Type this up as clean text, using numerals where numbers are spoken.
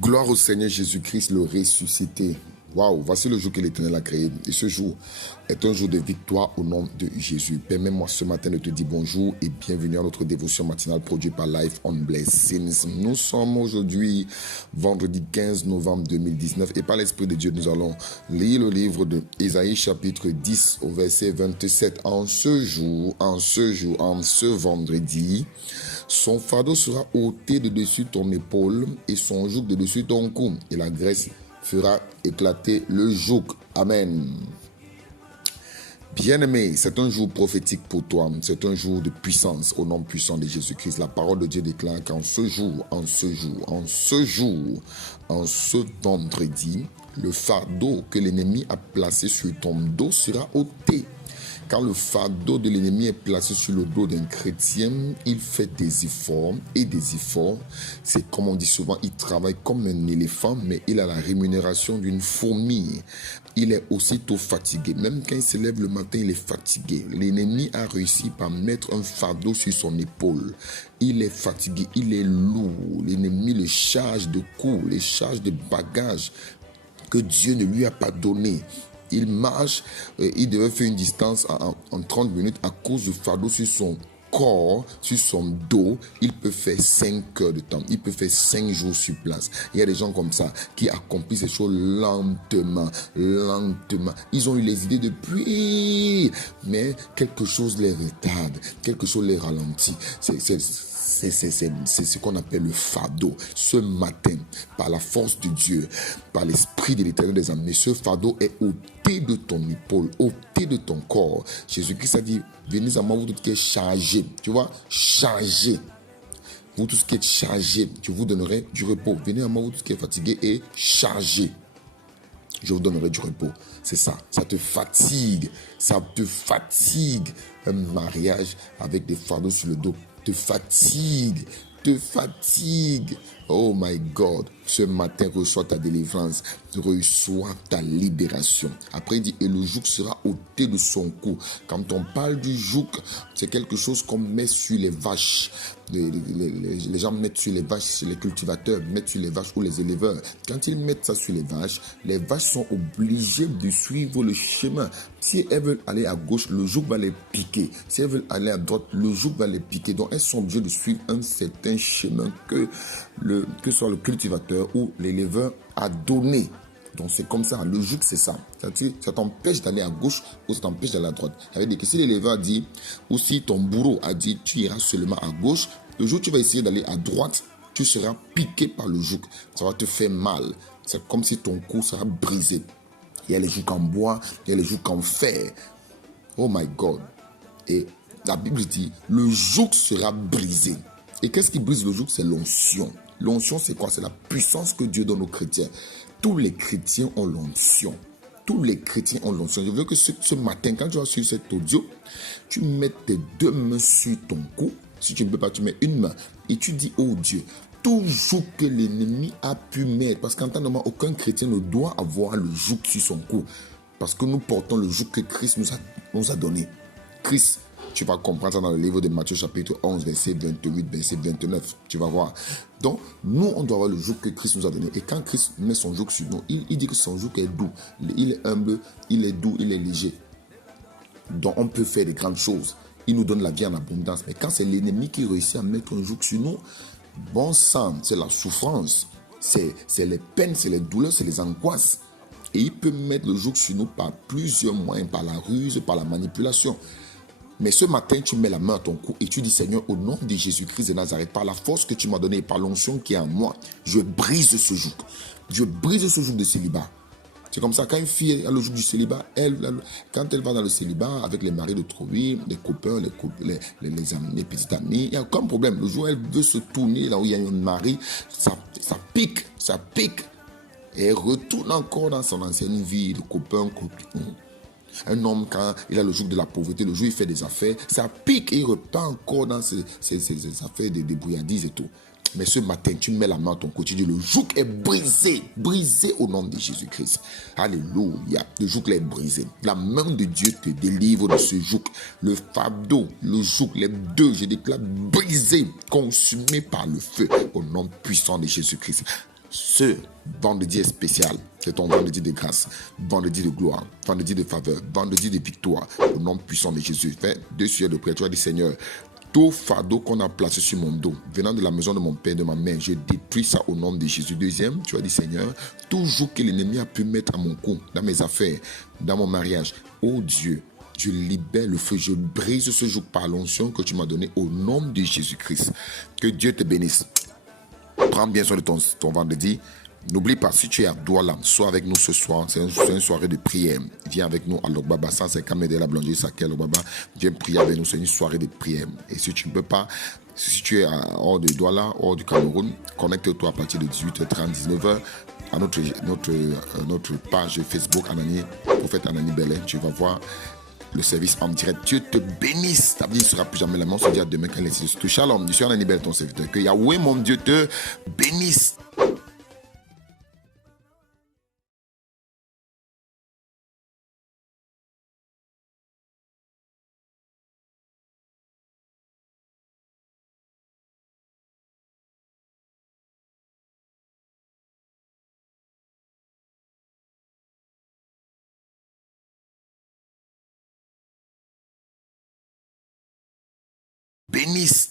Gloire au Seigneur Jésus-Christ, le ressuscité. Waouh, voici le jour que l'Éternel a créé. Et ce jour est un jour de victoire au nom de Jésus. Permets-moi ce matin de te dire bonjour et bienvenue à notre dévotion matinale produite par Life on Blessings. Nous sommes aujourd'hui vendredi 15 novembre 2019 et par l'Esprit de Dieu, nous allons lire le livre de Ésaïe chapitre 10 au verset 27. En ce vendredi, son fardeau sera ôté de dessus ton épaule et son joug de dessus ton cou. Et la graisse fera éclater le joug. Amen. Bien-aimé, c'est un jour prophétique pour toi. C'est un jour de puissance au nom puissant de Jésus-Christ. La parole de Dieu déclare qu'en ce vendredi, le fardeau que l'ennemi a placé sur ton dos sera ôté. Quand le fardeau de l'ennemi est placé sur le dos d'un chrétien, il fait des efforts et des efforts. C'est comme on dit souvent, il travaille comme un éléphant, mais il a la rémunération d'une fourmi. Il est aussitôt fatigué. Même quand il se lève le matin, il est fatigué. L'ennemi a réussi par mettre un fardeau sur son épaule. Il est fatigué, il est lourd. L'ennemi le charge de coups, le charge de bagages que Dieu ne lui a pas donné. Il marche, il devait faire une distance en 30 minutes à cause du fardeau sur son corps, sur son dos. Il peut faire 5 heures de temps, il peut faire 5 jours sur place. Il y a des gens comme ça qui accomplissent ces choses lentement. Ils ont eu les idées depuis, mais quelque chose les retarde, quelque chose les ralentit. C'est ce qu'on appelle le fardeau. Ce matin, par la force de Dieu, par l'Esprit de l'Éternel des armées, ce fardeau est ôté de ton épaule, ôté de ton corps. Jésus-Christ a dit, venez à moi, vous tous qui êtes chargés. Tu vois, chargés. Vous tous qui êtes chargés, je vous donnerai du repos. Venez à moi, vous tous qui êtes fatigués et chargés. Je vous donnerai du repos. C'est ça. Ça te fatigue. Ça te fatigue. Un mariage avec des fardeaux sur le dos te fatigue. Oh my God. Ce matin, reçois ta délivrance. Reçois ta libération. Après, il dit, et le joug sera ôté de son cou. Quand on parle du joug, c'est quelque chose qu'on met sur les vaches. Les gens mettent sur les vaches, les cultivateurs mettent sur les vaches ou les éleveurs. Quand ils mettent ça sur les vaches sont obligées de suivre le chemin. Si elles veulent aller à gauche, le joug va les piquer. Si elles veulent aller à droite, le joug va les piquer. Donc elles sont obligées de suivre un certain chemin que soit le cultivateur ou l'éleveur a donné. Donc c'est comme ça, le joug c'est ça. Ça t'empêche d'aller à gauche ou ça t'empêche d'aller à droite. Ça veut dire que si l'éleveur a dit, ou si ton bourreau a dit tu iras seulement à gauche, le jour où tu vas essayer d'aller à droite, tu seras piqué par le joug. Ça va te faire mal. C'est comme si ton cou sera brisé. Il y a les jougs en bois, il y a les jougs en fer. Oh my God. Et la Bible dit, le joug sera brisé. Et qu'est-ce qui brise le joug? C'est l'onction. L'onction, c'est quoi? C'est la puissance que Dieu donne aux chrétiens. Tous les chrétiens ont l'onction. Tous les chrétiens ont l'onction. Je veux que ce matin, quand tu vas suivre cet audio, tu mettes tes 2 mains sur ton cou. Si tu ne peux pas, tu mets une main. Et tu dis, oh Dieu, tout joug que l'ennemi a pu mettre. Parce qu'en tant que aucun chrétien ne doit avoir le joug sur son cou. Parce que nous portons le joug que Christ nous a donné. Christ, tu vas comprendre ça dans le livre de Matthieu chapitre 11, verset 28, verset 29. Tu vas voir. Donc, nous, on doit avoir le joug que Christ nous a donné. Et quand Christ met son joug sur nous, il dit que son joug est doux. Il est humble, il est doux, il est léger. Donc, on peut faire des grandes choses. Il nous donne la vie en abondance. Mais quand c'est l'ennemi qui réussit à mettre un joug sur nous, bon sang, c'est la souffrance. C'est les peines, c'est les douleurs, c'est les angoisses. Et il peut mettre le joug sur nous par plusieurs moyens, par la ruse, par la manipulation. Mais ce matin, tu mets la main à ton cou et tu dis, Seigneur, au nom de Jésus-Christ de Nazareth, par la force que tu m'as donnée et par l'onction qui est en moi, je brise ce joug. Je brise ce joug de célibat. C'est comme ça, quand une fille a le joug du célibat, quand elle va dans le célibat avec les maris de Trouville, les copains, les amis, les petits amis, il n'y a aucun problème. Le jour où elle veut se tourner, là où il y a un mari, ça pique. Et elle retourne encore dans son ancienne vie, de copain, copine. Un homme, quand il a le joug de la pauvreté, le jour où il fait des affaires, ça pique et il repart encore dans ses affaires de débrouillardise et tout. Mais ce matin, tu mets la main à ton cou, tu dis, le joug est brisé au nom de Jésus-Christ. Alléluia, le joug est brisé. La main de Dieu te délivre de ce joug. Le fardeau, le joug, les deux, je déclare brisé, consumé par le feu, au nom puissant de Jésus-Christ. Ce vendredi est spécial. C'est ton vendredi de grâce, vendredi de gloire, vendredi de faveur, vendredi de victoire. Au nom puissant de Jésus, fais 2 sueurs de prière. Tu vas dire, Seigneur, tout fardeau qu'on a placé sur mon dos, venant de la maison de mon père, de ma mère, je détruis ça au nom de Jésus. Deuxième, tu vas dire, Seigneur, tout joug que l'ennemi a pu mettre à mon cou, dans mes affaires, dans mon mariage, oh Dieu, je libère le feu, je brise ce joug par l'onction que tu m'as donné au nom de Jésus-Christ. Que Dieu te bénisse. Prends bien soin de ton vendredi. N'oublie pas, si tu es à Douala, sois avec nous ce soir. C'est une soirée de prière. Viens avec nous à Logbaba, 150 mètres de la boulangerie Saké Logbaba. Viens prier avec nous. C'est une soirée de prière. Et si tu ne peux pas, si tu es hors de Douala, hors du Cameroun, connecte-toi à partir de 18h30, 19h à notre page Facebook Anani, Prophète Anani Belin. Tu vas voir le service en direct. Dieu te bénisse. Ta vie ne sera plus jamais la même. On se dit à demain quand les tout. Shalom. Je suis Anani Belin, ton serviteur. Que Yahweh, mon Dieu, te bénisse. Bénisse.